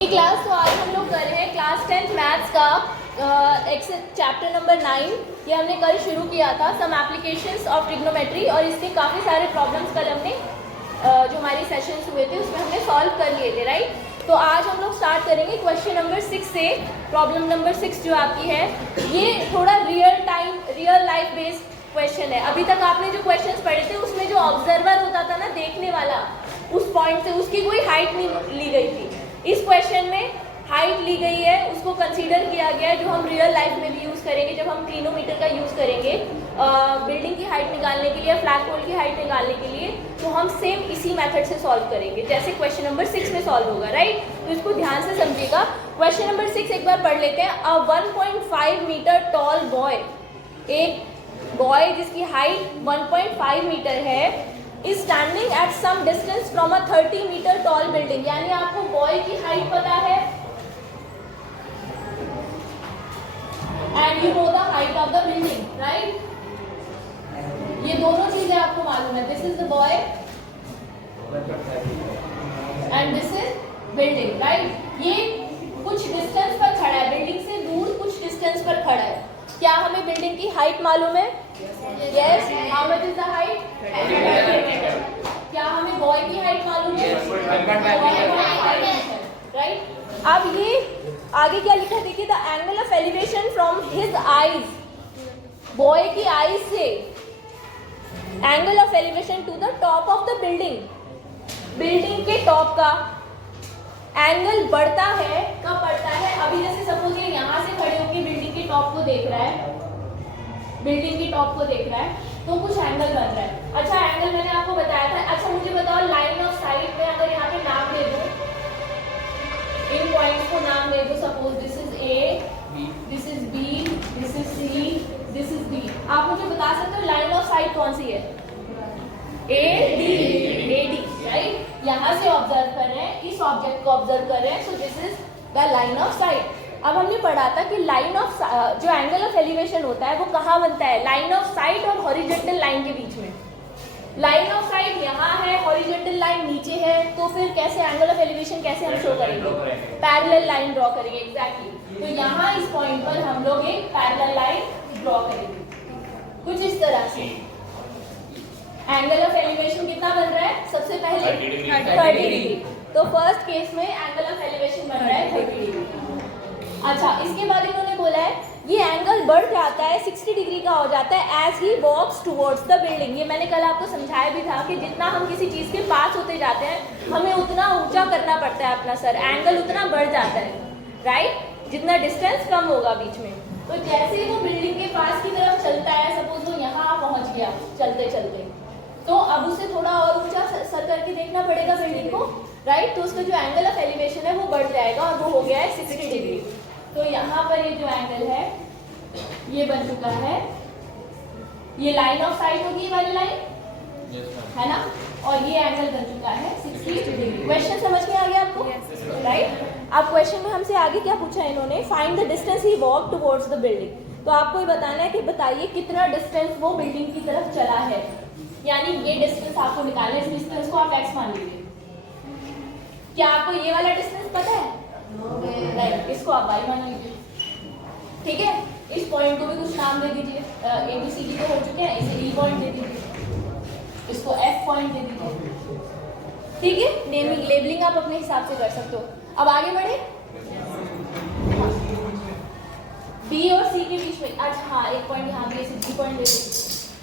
Class तो आज हम लोग कर रहे हैं क्लास 10 मैथ्स का चैप्टर नंबर 9। ये हमने कल शुरू किया था, सम एप्लीकेशंस ऑफ ट्रिग्नोमेट्री, और इसके काफ़ी सारे प्रॉब्लम्स कल हमने जो हमारी सेशंस हुए थे उसमें हमने सॉल्व कर लिए थे, राइट। तो आज हम लोग स्टार्ट करेंगे क्वेश्चन नंबर 6 से। प्रॉब्लम नंबर 6 जो आपकी है ये थोड़ा रियल लाइफ बेस्ड क्वेश्चन है। अभी तक आपने जो क्वेश्चंस पढ़े थे उसमें जो ऑब्जर्वर होता था ना, देखने वाला, उस पॉइंट से उसकी कोई हाइट नहीं ली गई थी। इस क्वेश्चन में हाइट ली गई है, उसको कंसीडर किया गया है, जो हम रियल लाइफ में भी यूज़ करेंगे जब हम ट्रिग्नोमीटर का यूज़ करेंगे बिल्डिंग की हाइट निकालने के लिए, फ्लैग पोल की हाइट निकालने के लिए। तो हम सेम इसी मेथड से सॉल्व करेंगे जैसे क्वेश्चन नंबर 6 में सॉल्व होगा, राइट। तो इसको ध्यान से समझिएगा। क्वेश्चन नंबर 6 एक बार पढ़ लेते हैं। अ 1.5 मीटर टॉल बॉय, एक बॉय जिसकी हाइट 1.5 मीटर है, is standing at some distance from a 30 metre tall building. यानी आपको बॉय की हाइट पता है and you know the height of the building, right. ये दोनों चीजें आपको मालूम है। This is the boy and this is building, right. ये कुछ डिस्टेंस पर खड़ा है, बिल्डिंग से दूर कुछ डिस्टेंस पर खड़ा है। क्या हमें बिल्डिंग की हाइट मालूम है? Yes. How much is the height? क्या हमें बॉय की हाइट मालूम है? राइट। अब ये आगे क्या लिखा है देखिए, the angle of elevation from his eyes, boy की आईज से angle of elevation to the top of the building, building के टॉप का एंगल बढ़ता है। कब बढ़ता है? अभी जैसे सपोज ये यहाँ से खड़े होकर बिल्डिंग के टॉप को देख रहा है, बिल्डिंग की टॉप को देख रहा है, तो कुछ एंगल बन रहा है। अच्छा, एंगल मैंने आपको बताया था। अच्छा मुझे बताओ, लाइन ऑफ साइट में अगर यहाँ पे नाम दे दूं, इन पॉइंट्स को नाम दे दूं, suppose this is A, this is B, this is C, this is D. आप मुझे बता सकते हो लाइन ऑफ साइट कौन सी है? A D, right. यहाँ से ऑब्जर्व कर रहे हैं, इस ऑब्जेक्ट को ऑब्जर्व कर रहे हैं, so this is the line of site. अब हमने पढ़ा था कि लाइन ऑफ जो एंगल ऑफ एलिवेशन होता है वो कहाँ बनता है? लाइन ऑफ साइट और हॉरिजॉन्टल लाइन के बीच में। लाइन ऑफ साइट यहाँ है, हॉरिजॉन्टल लाइन नीचे है, तो फिर कैसे एंगल ऑफ एलिवेशन कैसे हम शो करेंगे? पैरेलल लाइन ड्रॉ करेंगे, एग्जैक्टली। तो यहाँ इस पॉइंट पर हम लोग एक पैरेलल लाइन ड्रॉ करेंगे कुछ इस तरह से। एंगल ऑफ एलिवेशन कितना बन रहा है? सबसे पहले 30 डिग्री। तो फर्स्ट केस में एंगल ऑफ एलिवेशन बन रहा है 30 डिग्री। अच्छा, इसके बाद इन्होंने बोला है ये एंगल बढ़ जाता है, 60 डिग्री का हो जाता है as he walks towards the building. ये मैंने कल आपको समझाया भी था कि जितना हम किसी चीज़ के पास होते जाते हैं हमें उतना ऊंचा करना पड़ता है अपना सर, एंगल उतना बढ़ जाता है, राइट, जितना डिस्टेंस कम होगा बीच में। तो जैसे वो बिल्डिंग के पास की तरफ चलता है, सपोज वो यहाँ पहुँच गया चलते चलते, तो अब उसे थोड़ा और ऊंचा सर करके देखना पड़ेगा बिल्डिंग को, राइट। तो उसका जो एंगल ऑफ एलिवेशन है वो बढ़ जाएगा और वो हो गया है 60 डिग्री। तो यहाँ पर ये जो एंगल है ये बन चुका है, ये लाइन ऑफ साइट होगी, ये वाली लाइन है ना, और ये एंगल बन चुका है 60 डिग्री। क्वेश्चन समझ में आ गया आपको? राइट। अब क्वेश्चन में हमसे आगे क्या पूछा है इन्होंने? Find the distance he walk towards the building. तो आपको ये बताना है कि बताइए कितना डिस्टेंस वो बिल्डिंग की तरफ चला है, यानी ये डिस्टेंस आपको निकालना है। इस डिस्टेंस को आप x मान लीजिए। क्या आपको ये वाला डिस्टेंस पता है? राइट, इसको आप y मान लीजिए, ठीक है। इस पॉइंट को भी कुछ नाम दे दीजिए, ए बी सी डी तो हो चुके हैं, इसे ई पॉइंट दे दीजिए, इसको एफ पॉइंट दे दीजिए, ठीक है। नेमिंग लेबलिंग आप अपने हिसाब से कर सकते हो। अब आगे बढ़े, बी और सी के बीच में, अच्छा हाँ एक पॉइंट यहाँ पे, इसे डी पॉइंट दे दो,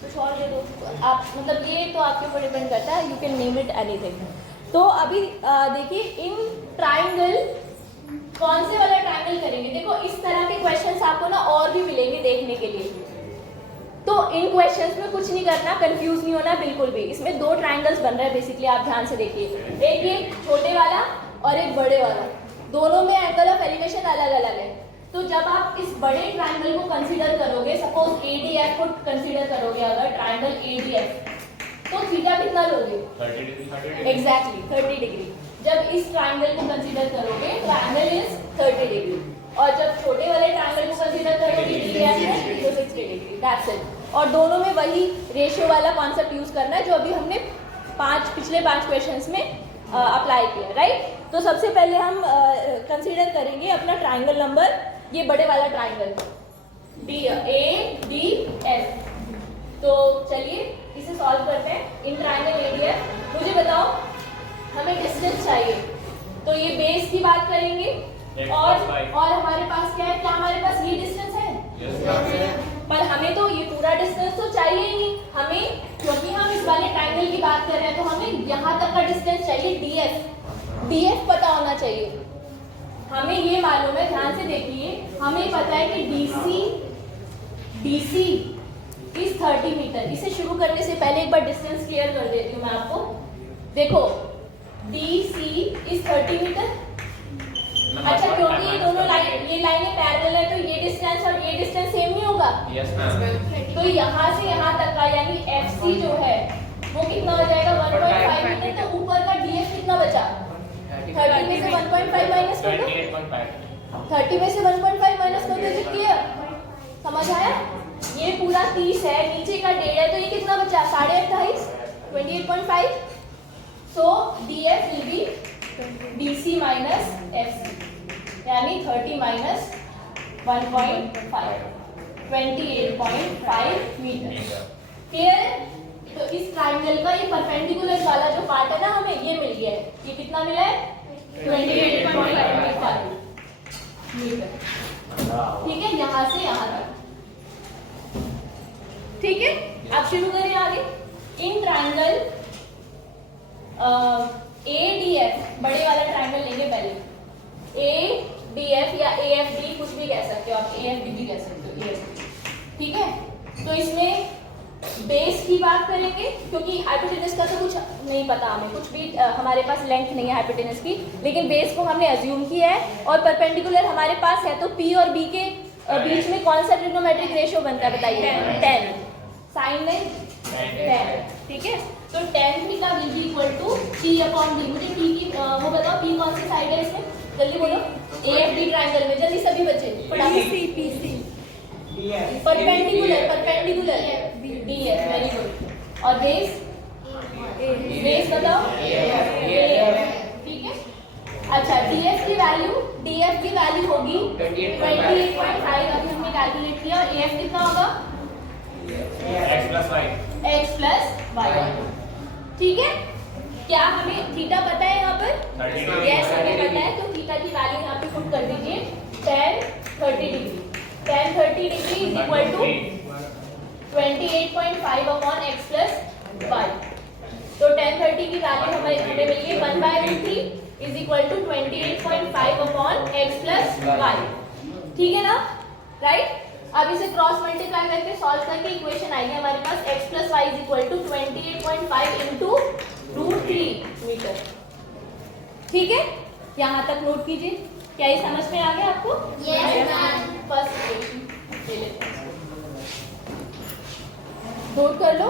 कुछ और दे दो आप, मतलब ये तो आपके ऊपर डिपेंड करता है, you can name it anything. तो अभी देखिए इन ट्राइंगल, कौन से वाला ट्राइंगल करेंगे? देखो इस तरह के क्वेश्चंस आपको ना और भी मिलेंगे देखने के लिए, तो इन क्वेश्चंस में कुछ नहीं करना, कंफ्यूज नहीं होना बिल्कुल भी। इसमें दो ट्राइंगल्स बन रहे हैं बेसिकली, आप ध्यान से देखिए, एक ये छोटे वाला और एक बड़े वाला, दोनों में एंगल ऑफ एलिवेशन अलग अलग है। तो जब आप इस बड़े ट्राइंगल को कंसीडर करोगे, सपोज एडीएफ को कंसीडर करोगे, अगर ट्राइंगल एडीएफ, तो थीटा कितना लोगे? 30 डिग्री, एग्जैक्टली 30 डिग्री। जब इस ट्राइंगल को कंसीडर करोगे तो एंगल इज 30 डिग्री, और जब छोटे वाले ट्राइंगल को कंसीडर करोगे तो 60 डिग्री, दैट्स इट। और दोनों में वही रेशियो वाला कॉन्सेप्ट यूज करना है जो अभी हमने पिछले 5 क्वेश्चंस में अप्लाई किया, राइट। तो सबसे पहले हम कंसीडर करेंगे अपना ट्राइंगल नंबर, ये बड़े वाला ट्राइंगल ADF। तो चलिए इसे सॉल्व करते हैं। इन ट्राइंगल ADF मुझे बताओ हमें डिस्टेंस चाहिए, तो ये बेस की बात करेंगे और हमारे पास क्या है, क्या हमारे पास ये डिस्टेंस है? पर हमें तो ये पूरा डिस्टेंस तो चाहिए ही नहीं हमें, क्योंकि हम इस वाले ट्राइंगल की बात कर रहे हैं, तो हमें यहाँ तक का डिस्टेंस चाहिए DF पता होना चाहिए। हमें ये मालूम है, ध्यान से देखिए, हमें पता है कि DC इज 30 मीटर। इसे शुरू करने से पहले एक बार डिस्टेंस क्लियर कर देती हूँ मैं आपको। देखो DC इज 30 मीटर। अच्छा, क्योंकि ये दोनों ये लाइनें पैरेलल है, तो ये डिस्टेंस और ये डिस्टेंस सेम नहीं होगा? Yes ma'am. तो यहाँ से यहाँ तक का यानी FC जो है वो कितना हो जाएगा? 1.5 मीटर। तो ऊपर का DF कितना बचा? 30 में से 1.5 माइनस कर दो। 30 में से 1.5 माइनस कर दो। क्लियर? समझ आया? ये पूरा 30 है, नीचे का 1.5 है, तो ये कितना बचा? 28.5, 28.5। सो DF will be DC minus FC, यानी 30 माइनस 1.5, 28.5 मीटर। क्लियर है? तो इस ट्राइंगल का ये परपेंडिकुलर वाला जो पार्ट है ना, हमें ये मिल गया है। ये कितना मिला है? 28.5 मीटर। ठीक है, यहाँ से यहाँ तक। ठीक है, अब शुरू करें आगे। इन ट्राइंगल ADF, बड़े वाला ट्राइंगल लेंगे पहले। ADF या AFD कुछ भी कह सकते हो आप, AFD भी कह सकते हो, AFD। ठीक है, तो इसमें बेस की बात करेंगे, क्योंकि हाइपोटेनस का तो कुछ नहीं पता हमें, कुछ भी हमारे पास लेंथ नहीं है हाइपोटेनस की, लेकिन बेस को हमने अज्यूम किया है। और परपेंडिकुलर हमारे पास है, तो P और B के बीच में कौन सा ट्रिग्नोमेट्रिक रेशियो बनता है बताइए? 10। साइन में 10। ठीक है, तो tan theta will be equal to P/D। मुझे P की वो बताओ, P कौन सी साइड है इसमें? जल्दी बोलो। AFD ट्राइंगल में जल्दी सभी बच्चे PC perpendicular DF, very good. और बेस बताओ? ठीक है, अच्छा DF की वैल्यू होगी 28.5। अभी हमने कैलकुलेट किया। और AF कितना होगा? x plus y। ठीक है, क्या हमें थीटा पता है यहाँ पर? यस, हमें पता है। तो थीटा की वैल्यू यहाँ पे पुट कर दीजिए, tan 30 degree. tan 30 degree is equal to 28.5 upon x plus y। तो tan 30 की वैल्यू हमें मिल गई 1/3 is equal to 28.5 upon x plus y। ठीक है ना? राइट। अब इसे क्रॉस मल्टीप्लाई करके सॉल्व करके इक्वेशन आएगी हमारे पास x plus y is equal to 28.5 into √3 metre. ठीक है, यहाँ तक नोट कीजिए। क्या ये समझ में आ गया आपको? Yes ma'am. फर्स्ट इक्वेशन ले लेते हैं, नोट कर लो।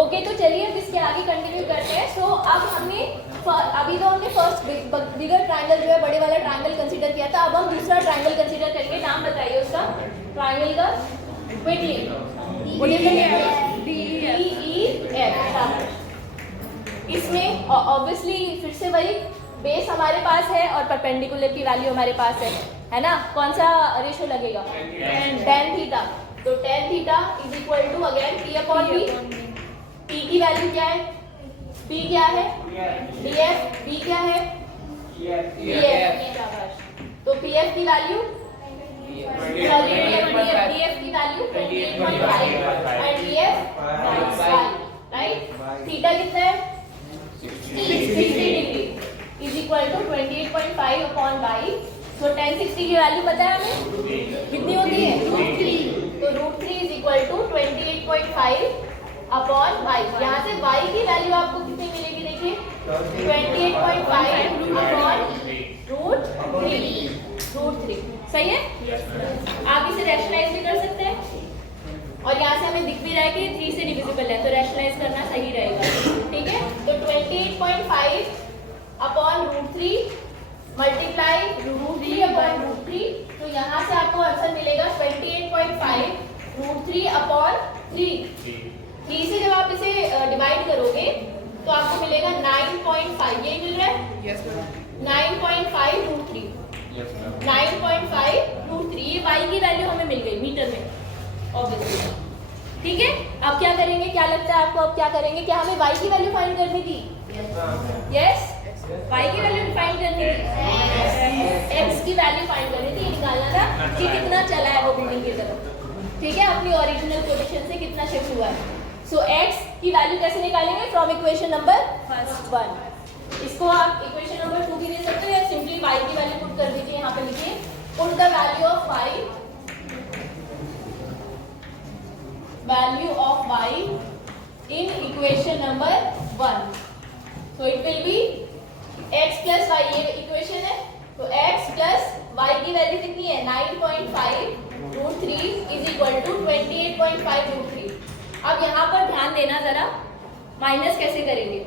ओके, तो चलिए अब इसके आगे कंटिन्यू करते हैं। सो अब अभी तो हमने फर्स्ट बिगर ट्राइंगल जो है, बड़े वाला ट्राइंगल कंसीडर किया था। अब हम दूसरा ट्राइंगल कंसीडर करेंगे। नाम बताइए उसका, ट्राइंगल का क्विकली। DEF। इसमें ऑब्वियसली फिर से वही बेस हमारे पास है और परपेंडिकुलर की वैल्यू हमारे पास है ना? कौन सा रेशियो लगेगा? tan theta. तो tan theta is equal to again P/D। P की वैल्यू क्या है? P क्या है? DF। B क्या है? DF। तो PF की वैल्यू DF की value 28.5 and DF right. Theta कितना है? 60 degree is equal to 28.5 upon y। तो tan 60 की वैल्यू पता है हमें कितनी होती है? √3। तो √3 is equal to 28.5 upon y। यहाँ से y की वैल्यू आपको कितनी मिलेगी? देखिए 28.5 अपॉन √3। सही है? आप इसे रैशनलाइज भी कर सकते हैं, और यहाँ से हमें दिख भी रहा है कि 3 से डिविजिबल है, तो रैशनलाइज करना सही रहेगा। ठीक है, तो 28.5 अपॉन √3 मल्टीप्लाई √3 अपॉन √3। तो यहाँ से आपको आंसर मिलेगा 28.5 √3 अपॉन 3। 3 से जब आप इसे डिवाइड करोगे तो आपको मिलेगा 9.5, यही मिल रहा है? Yes, ma'am. 9.5 रूट 3, 9.5 रूट 3, ये y की वैल्यू हमें मिल गई मीटर में ऑब्वियसली। ठीक है, अब क्या करेंगे, क्या लगता है आपको, अब क्या करेंगे? क्या हमें y की वैल्यू फाइंड करनी थी? यस, y की वैल्यू फाइंड करनी थी, x की वैल्यू फाइंड करनी थी, ये निकालना था कि कितना चला है वो बिल्डिंग की तरफ। ठीक है, अपनी ओरिजिनल पोजीशन से कितना शिफ्ट हुआ है। सो x की वैल्यू कैसे निकालेंगे? From equation number 1। इसको आप इक्वेशन नंबर 2 भी दे सकते हो या सिंपली y की वैल्यू पुट कर दीजिए, यहाँ पे लिखिए put the value of y in equation number 1. So it will be x plus y, ये इक्वेशन है, तो x plus y की वैल्यू कितनी है? 9.5 root 3 is equal to 28.5 root 3। अब यहाँ पर ध्यान देना जरा, माइनस कैसे करेंगे?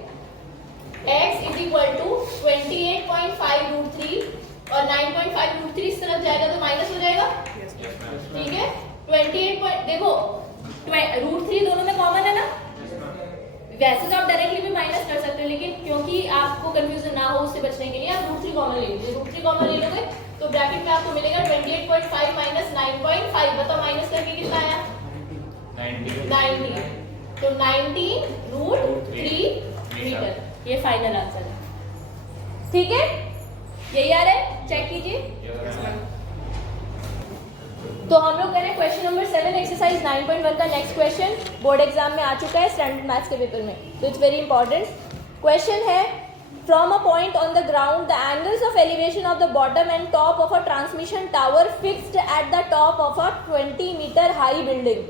x is equal to 28.5 root 3 और 9.5 रूट 3 इस तरफ जाएगा तो माइनस हो जाएगा। ठीक है, 28 देखो रूट 3 दोनों में कॉमन है ना, वैसे तो आप डायरेक्टली भी माइनस कर सकते हो, लेकिन क्योंकि आपको कंफ्यूजन ना हो उससे बचने के लिए आप रूट 3 कॉमन ले लीजिए। रूट 3 कॉमन ले लोगे तो ब्रैकेट में आपको मिलेगा 28.5 माइनस 9.5, बताओ माइनस करके कितना आया? 90। तो 90 रूट 3 मीटर, ये फाइनल आंसर है। ठीक है, यही आ रहा है, चेक कीजिए। तो हम लोग करें क्वेश्चन नंबर 7 एक्सरसाइज 9.1 का नेक्स्ट क्वेश्चन, बोर्ड एग्जाम में आ चुका है स्टैंडर्ड मैथ्स के पेपर में, तो इट्स वेरी इंपॉर्टेंट क्वेश्चन है। From a point on the ground the angles of elevation of the bottom and top of a transmission tower fixed at the top of a 20 metre high building.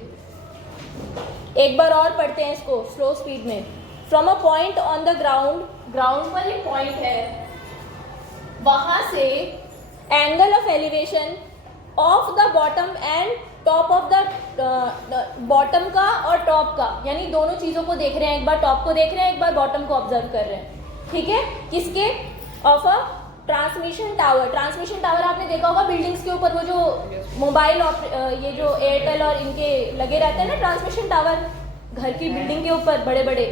एक बार और पढ़ते हैं इसको slow speed में। From a point on the ground, ground पर एक point है, वहां से angle of elevation of the bottom and top of the bottom का और टॉप का, यानी दोनों चीज़ों को देख रहे हैं, एक बार टॉप को देख रहे हैं, एक बार बॉटम को ऑब्जर्व कर रहे हैं। ठीक है, किसके? Of a transmission tower. Transmission tower आपने देखा होगा बिल्डिंग्स के ऊपर, वो जो मोबाइल ये जो एयरटेल और इनके लगे रहते हैं ना ट्रांसमिशन टावर, घर की बिल्डिंग के ऊपर बड़े बड़े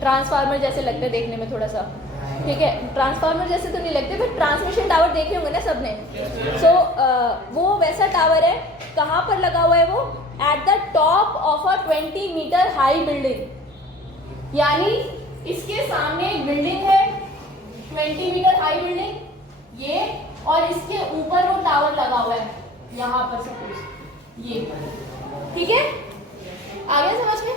ट्रांसफार्मर जैसे लगते हैं देखने में थोड़ा सा। ठीक है, ट्रांसफार्मर जैसे तो नहीं लगते, बट ट्रांसमिशन टावर देखे होंगे ना सबने। सो वो वैसा टावर है, कहाँ पर लगा हुआ है वो? At the top of a 20 metre high building, यानी इसके सामने एक बिल्डिंग है 20 मीटर हाई बिल्डिंग ये, और इसके ऊपर वो टावर लगा हुआ है यहाँ पर सपोज ये। ठीक है, आ गया समझ में?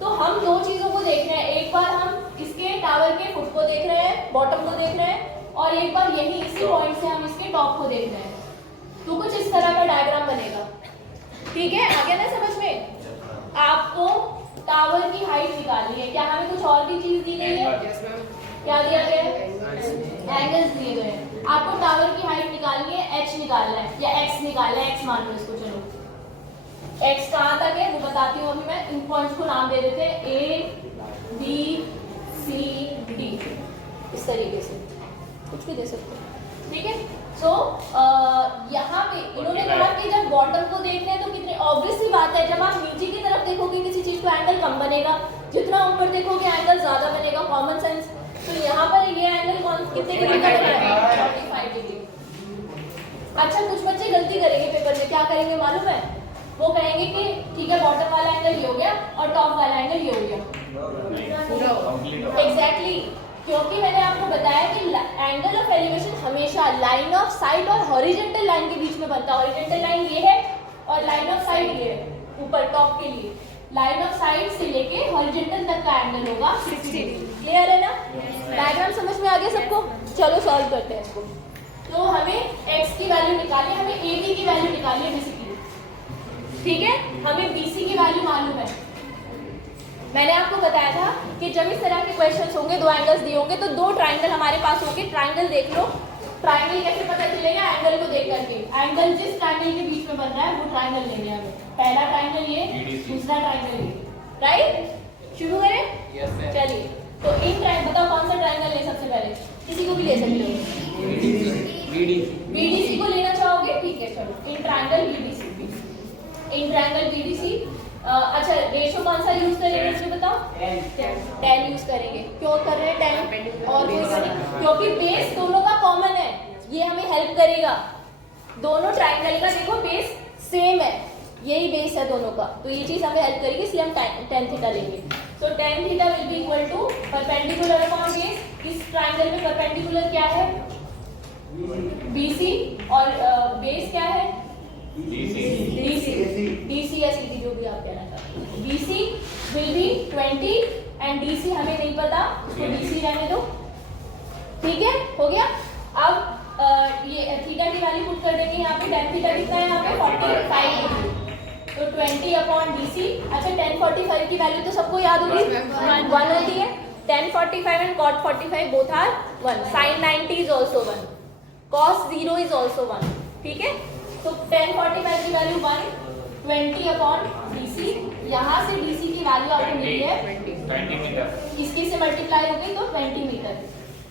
तो हम दो चीजों को देख रहे हैं, एक बार हम इसके टावर के फुट को देख रहे हैं, बॉटम को देख रहे हैं, और एक बार यही इसी पॉइंट से हम इसके टॉप को देख रहे हैं। तो कुछ इस तरह का डायग्राम बनेगा। ठीक है, आगे ना समझ में? आपको टावर की हाइट निकालनी है। क्या हमें कुछ और भी चीज दी गई है? क्या दिया गया है? एंगल्स दिए गए हैं। आपको टावर की हाइट निकालनी है, h निकालना है या x निकालना है, x मान लो इसको। चलो x कहाँ तक है वो बताती हूँ अभी मैं। इन पॉइंट्स को नाम दे देते हैं A, B, C, D, इस तरीके से कुछ भी दे सकते हो। ठीक है, सो यहाँ पे इन्होंने कहा कि जब बॉटम को देख रहे हैं तो कितनी ऑब्वियस सी बात है, जब आप नीचे की तरफ देखोगे किसी चीज को एंगल कम बनेगा, जितना ऊपर देखोगे एंगल ज्यादा बनेगा, कॉमन सेंस। तो यहाँ पर ये एंगल कितने डिग्री का बन रहा है? 45 डिग्री। अच्छा, कुछ बच्चे गलती करेंगे पेपर में, क्या करेंगे मालूम है? वो कहेंगे कि ठीक है बॉटम वाला एंगल ये हो गया और टॉप वाला एंगल ये हो गया। एग्जैक्टली, क्योंकि मैंने आपको बताया कि एंगल ऑफ एलिवेशन हमेशा लाइन ऑफ साइट और हॉरिजॉन्टल लाइन के बीच में बनता है। हॉरिजॉन्टल लाइन ये है और लाइन ऑफ साइट ये है, ऊपर टॉप के लिए लाइन ऑफ साइट से लेके हॉरिजॉन्टल तक का एंगल होगा 60 डिग्री। क्लियर है ना? डायग्राम समझ में आ गया सबको? चलो सॉल्व करते हैं इसको। तो हमें x की वैल्यू निकालनी है, हमें AB की वैल्यू निकालनी है बेसिकली। ठीक है, हमें BC की वैल्यू मालूम है। मैंने आपको बताया था कि जब इस तरह के क्वेश्चंस होंगे, दो एंगल्स दिए होंगे, तो दो ट्राइंगल हमारे पास होंगे। ट्राइंगल देख लो, ट्राइंगल कैसे पता चलेगा? एंगल को देख करके। एंगल जिस ट्राइंगल के बीच में बन रहा है वो ट्राइंगल लेंगे हमें। पहला ट्राइंगल ये, दूसरा ट्राइंगल ये, राइट? शुरू करें? चलिए, तो इन ट्राइंगल बताओ कौन सा ट्राइंगल ले सबसे पहले? किसी को भी ले सकते हो। BDC को लेना चाहोगे? ठीक है, चलो in triangle BDC, in triangle BDC अच्छा रेशो कौन सा यूज करेंगे मुझे बताओ? 10 यूज करेंगे। क्यों कर रहे हैं 10? और क्योंकि बेस दोनों का कॉमन है, ये हमें हेल्प करेगा। दोनों ट्राइंगल का देखो बेस सेम है, यही बेस है दोनों का, तो ये चीज हमें हेल्प करेगी, इसलिए हम tan थीटा लेंगे। So tan theta will be equal to perpendicular upon base. इस ट्राइंगल में परपेंडिकुलर क्या है? BC, और बेस क्या है? DC या CD, जो भी आप कहना चाहते हैं। BC will be 20 and DC हमें नहीं पता, तो DC रहने दो। ठीक है, हो गया। अब ये थीटा की वैल्यू पुट कर देंगे यहाँ पे। tan थीटा कितना है यहाँ पे? 45 डिग्री। तो 20 अपॉन DC। अच्छा, tan 45 की वैल्यू तो सबको याद होगी, 1 होती है। tan 45 and cot 45 both are 1। sin 90 is also 1, cos 0 is also 1। ठीक है, तो tan 45 की वैल्यू 1, 20 अपॉन DC। यहाँ से DC की वैल्यू आपको मिली है 20 मीटर, इसकी से मल्टीप्लाई हो गई तो 20 मीटर,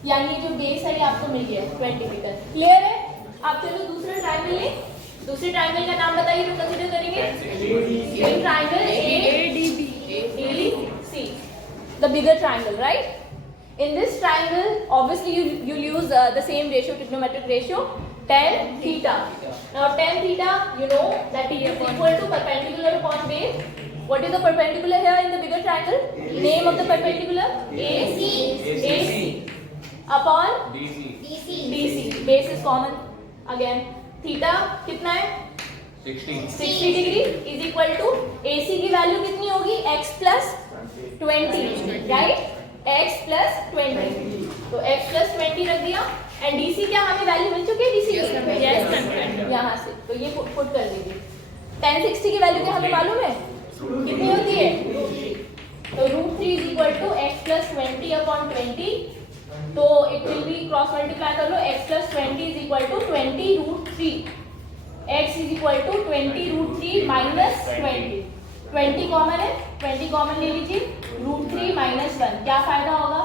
यानी जो बेस है ये आपको मिल गया 20 मीटर। क्लियर है? आप चलो दूसरा ट्राइंगल ले। दूसरे ट्राइंगल का नाम बताइए जो कंसीडर करेंगे। Triangle ADC, the bigger triangle, right? In this triangle, obviously you'll use the same ratio, trigonometric ratio, tan theta. Now tan theta, you know that it is equal to perpendicular upon base. What is the perpendicular here in the bigger triangle? Name of the perpendicular? AC. Upon DC. Base is common. Again, theta कितना है? 60 degree is equal to AC की value कितनी होगी? x plus 20, right? x plus 20, तो x plus 20 रख दिया। And DC क्या हमें वैल्यू मिल चुकी है? DC की यहाँ से, तो ये पुट कर दीजिए। tan 60 की वैल्यू क्या हमें मालूम है कितनी होती है? तो √3 is equal to x plus 20 upon 20, तो it will be cross multiply कर लो, x plus 20 is equal to 20 √3, x is equal to 20 √3 minus 20 common है, 20 कॉमन ले लीजिए, √3 माइनस 1। क्या फायदा होगा?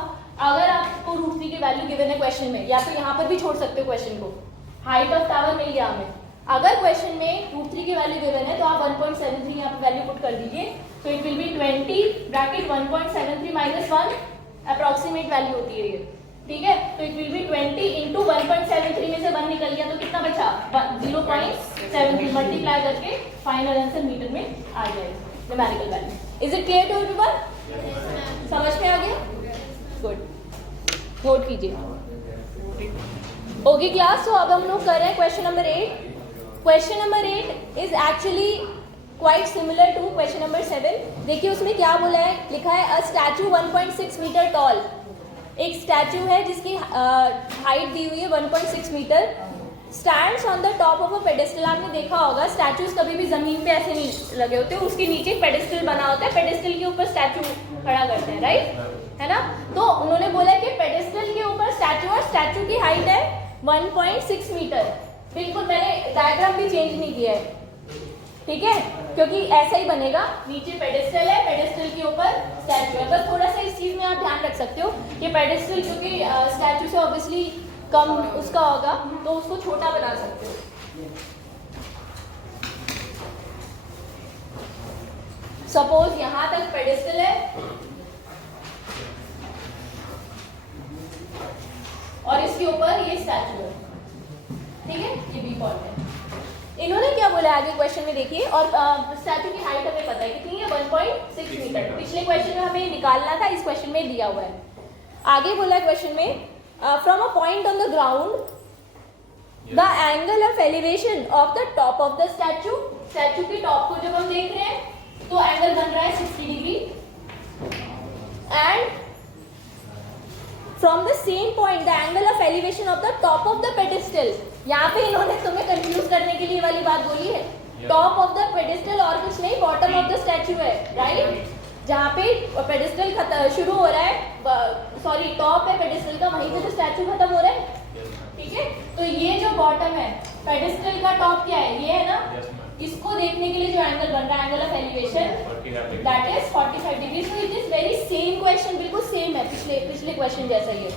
अगर आपको √3 की वैल्यू गिवन है क्वेश्चन में, या फिर यहाँ पर भी छोड़ सकते हो क्वेश्चन को, हाइट ऑफ टावर मिल गया हमें। अगर क्वेश्चन में √3 की वैल्यू गिवन है तो आप 1.73 यहाँ पर वैल्यू पुट कर दीजिए, तो it will B 20 bracket 1.73 minus 1, approximate value होती है ये। ठीक है, तो इट विल बी 20 इंटू 1.73 में से 1 निकल गया, तो कितना बचा? 0.73 मल्टीप्लाई करके फाइनल आंसर मीटर में आ जाएगा, numerical value. Is it clear to everyone? समझ में आ गया? गुड, नोट कीजिए। ओके क्लास, तो अब हम लोग कर रहे हैं question number 8। Question number 8 is actually quite similar to question number 7। देखिए उसमें क्या बोला है, लिखा है अ स्टैचू 1.6 मीटर टॉल। एक स्टैचू है जिसकी हाइट दी हुई है 1.6 metre, stands on the top of a pedestal. आपने देखा होगा स्टैचूज कभी भी जमीन पे ऐसे नहीं लगे होते, उसके नीचे एक पेडेस्टल बना होता है, पेडेस्टल के ऊपर स्टैचू खड़ा करते हैं, राइट? है ना? तो उन्होंने बोला कि पेडेस्टल के ऊपर स्टैचू, और स्टैचू की हाइट है 1.6 मीटर। बिल्कुल मैंने डायग्राम भी चेंज नहीं किया है, ठीक है, क्योंकि ऐसा ही बनेगा। नीचे पेडेस्टल है, पेडेस्टल के ऊपर स्टैचू है। बस थोड़ा सा इस चीज में आप ध्यान रख सकते हो कि पेडेस्टल क्योंकि स्टैचू से ऑब्वियसली कम उसका होगा, तो उसको छोटा बना सकते हो। सपोज यहां तक पेडेस्टल है और इसके ऊपर ये स्टैचू है, ठीक है, ये बी पॉइंट है। इन्होंने क्या बोला आगे क्वेश्चन में देखिए, और स्टैचू की हाइट हमें पता है कितनी है, 1.6 मीटर। पिछले क्वेश्चन में हमें निकालना था, इस क्वेश्चन में दिया हुआ है। आगे बोला है क्वेश्चन में from a point on the ground the angle of elevation of the top of the statue. Statue के टॉप को जब हम देख रहे हैं तो एंगल बन रहा है 60 degree, and from the same point the angle of elevation of the top of the pedestal. यहाँ पे इन्होंने तुम्हें कंफ्यूज करने के लिए वाली बात बोली है, टॉप ऑफ द पेडेस्टल और कुछ नहीं, बॉटम ऑफ द स्टैचू है, राइट? जहाँ पे पेडेस्टल शुरू हो रहा है, सॉरी टॉप है पेडेस्टल का, वहीं पे तो स्टैचू खत्म हो रहा है, ठीक है? तो ये जो बॉटम है, पेडेस्टल का टॉप क्या है, ये है ना? इसको देखने के लिए जो एंगल बन रहा है, angle of elevation, that is 45 degree. So it is very same question, बिल्कुल सेम है पिछले क्वेश्चन जैसा ही है,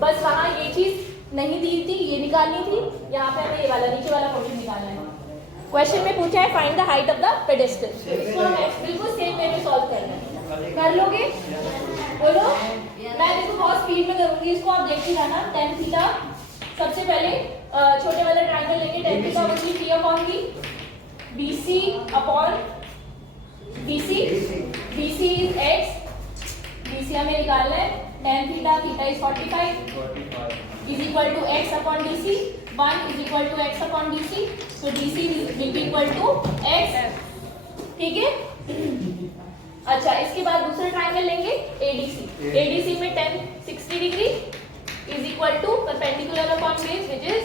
बस वहाँ ये चीज नहीं दी थी, ये निकालनी थी, यहाँ पे हमें ये वाला नीचे वाला क्वेश्चन निकालना है। क्वेश्चन में पूछा है find the height of the pedestal, इसको हम बिल्कुल सेम वे में सॉल्व करना है। कर लोगे? बोलो। मैं देखो बहुत स्पीड में करूंगी, इसको आप देखते जाना। tan थीटा सबसे पहले छोटे वाले ट्रायंगल लेंगे, tan थीटा होगी p upon b, bc upon bc is x, bc हमें निकालना है। tan theta, theta is 45 is equal to x upon dc, 1 is equal to x upon dc, तो dc will be equal to x। ठीक है। अच्छा, इसके बाद दूसरा ट्रायंगल लेंगे ADC में tan 60 degree is equal to perpendicular upon base which is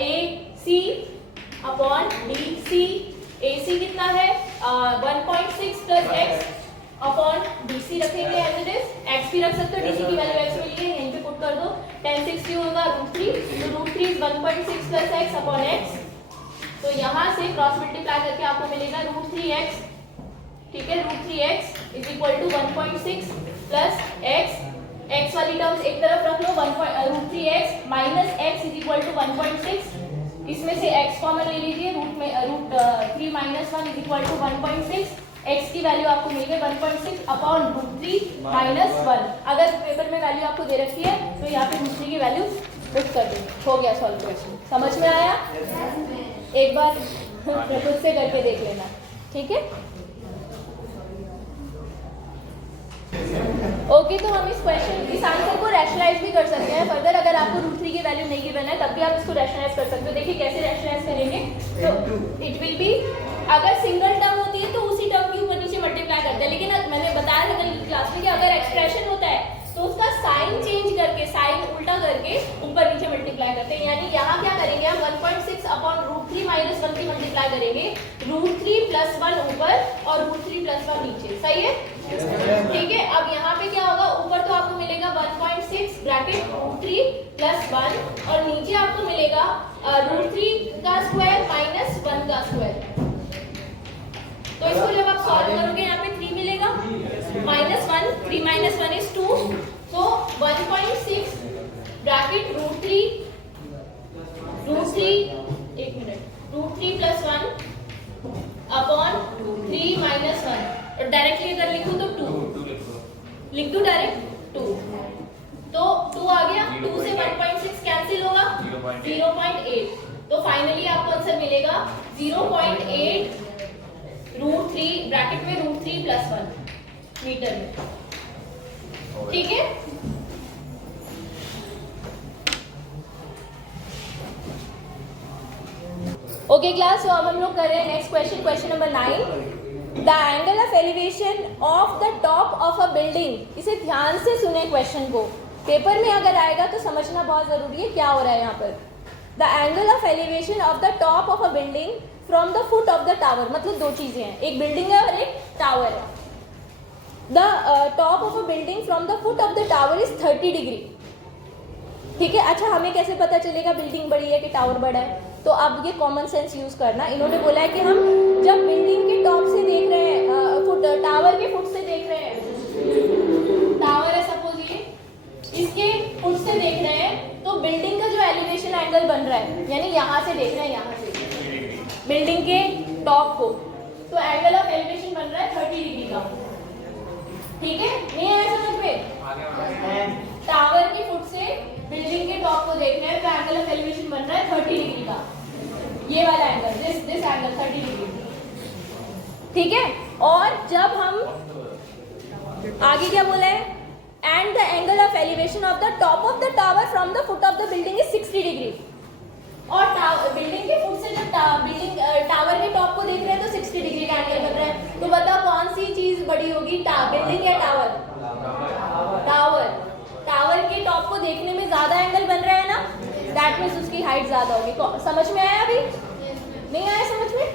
AC upon BC। AC कितना है? 1.6 प्लस x अपॉन BC रखेंगे एज इट इज, x भी रख सकते हो, DC की वैल्यू x मिली है, यहीं पे पुट कर दो। tan 60 होगा √3, तो √3 is 1.6 plus x upon x, तो यहाँ से क्रॉस मल्टीप्लाई करके आपको मिलेगा √3x। ठीक है, √3x is equal to 1.6 plus x वाली टर्म्स एक तरफ रख लो, √3x minus x is equal to 1.6, इसमें से x कॉमन ले लीजिए, √3 minus 1 is equal to 1.6, x की वैल्यू आपको मिल गई 1.6 अपॉन √3 माइनस 1। अगर पेपर में वैल्यू आपको दे रखी है तो यहाँ पे √3 की वैल्यू पुट कर दें। हो गया सॉल्व क्वेश्चन। समझ में आया? एक बार खुद से करके देख लेना। ठीक है, ओके। तो हम इस आंसर को रैशनलाइज भी कर सकते हैं फर्दर। अगर आपको √3 की वैल्यू नहीं गिवन है तब भी आप इसको रैशनलाइज कर सकते हो। देखिए कैसे रैशनलाइज करेंगे, तो इट विल बी, अगर सिंगल टर्म होती है तो उसी टर्म के ऊपर नीचे मल्टीप्लाई करते हैं, लेकिन मैंने बताया था कल क्लास में कि अगर एक्सप्रेशन होता है तो उसका साइन चेंज करके, साइन उल्टा करके ऊपर नीचे मल्टीप्लाई करते हैं। यानी यहाँ क्या करेंगे हम 1.6 अपॉन √3 माइनस 1 की मल्टीप्लाई करेंगे, √3 प्लस 1 ऊपर और √3 प्लस 1 नीचे। सही है? ठीक है। अब यहाँ पे क्या होगा, ऊपर तो आपको मिलेगा 1.6 ब्रैकेट √3 प्लस 1 और नीचे आपको मिलेगा √3 का स्क्वायर माइनस 1 का स्क्वायर। तो इसको जब आप सॉल्व करोगे यहाँ पे 3 मिलेगा, माइनस 1, 3 माइनस 1 इज 2, तो 1.6 ब्रैकेट √3 एक मिनट, √3 प्लस 1 अपॉन 3 माइनस 1, और डायरेक्टली अगर लिखूं तो 2 लिख दूं, डायरेक्ट 2, तो 2 आ गया, 2 से 1.6 कैंसिल होगा 0.8, तो फाइनली आपको आंसर मिलेगा 0.8 √3 ब्रैकेट में √3 प्लस 1 मीटर में। ठीक है, ओके क्लास। तो अब हम लोग कर रहे हैं next question, question number 9। The angle of elevation of the top of a building. इसे ध्यान से सुने क्वेश्चन को, पेपर में अगर आएगा तो समझना बहुत जरूरी है क्या हो रहा है यहाँ पर। The angle of elevation of the top of a building from the foot of the tower, मतलब दो चीजें हैं, एक बिल्डिंग है और एक टावर है। The top of a building from the foot of the tower is 30 degree. ठीक है, अच्छा हमें कैसे पता चलेगा बिल्डिंग बड़ी है कि टावर बड़ा है? तो अब ये कॉमन सेंस यूज करना। इन्होंने बोला है कि हम जब बिल्डिंग के टॉप से देख रहे हैं, फुट टावर के फुट से देख रहे हैं, टावर है सपोज ये, इसके फुट से देख रहे हैं, तो बिल्डिंग का जो एलिवेशन एंगल बन रहा है, यानी यहाँ से देख रहे हैं, यहाँ से बिल्डिंग के टॉप को, तो एंगल ऑफ एलिवेशन बन रहा है 30 डिग्री का। ठीक है, नहीं आया समझ में? टावर की फुट से बिल्डिंग के टॉप को देख रहे हैं तो एंगल ऑफ एलिवेशन बन रहा है 30 डिग्री का, ये वाला एंगल, दिस एंगल 30 डिग्री। ठीक है, और जब हम आगे क्या बोला है, and the angle of elevation of the top of the tower from the foot of the building is 60 degree. और बिल्डिंग के फुट से जब बिल्डिंग टावर के टॉप को देख रहे हैं तो 60 डिग्री का एंगल बन रहा है। तो बताओ कौन सी चीज बड़ी होगी, बिल्डिंग या टावर? टावर। टावर के टॉप को देखने में ज्यादा एंगल बन रहा है ना, दैट मींस उसकी हाइट ज्यादा होगी। समझ में आया? अभी नहीं आया समझ में?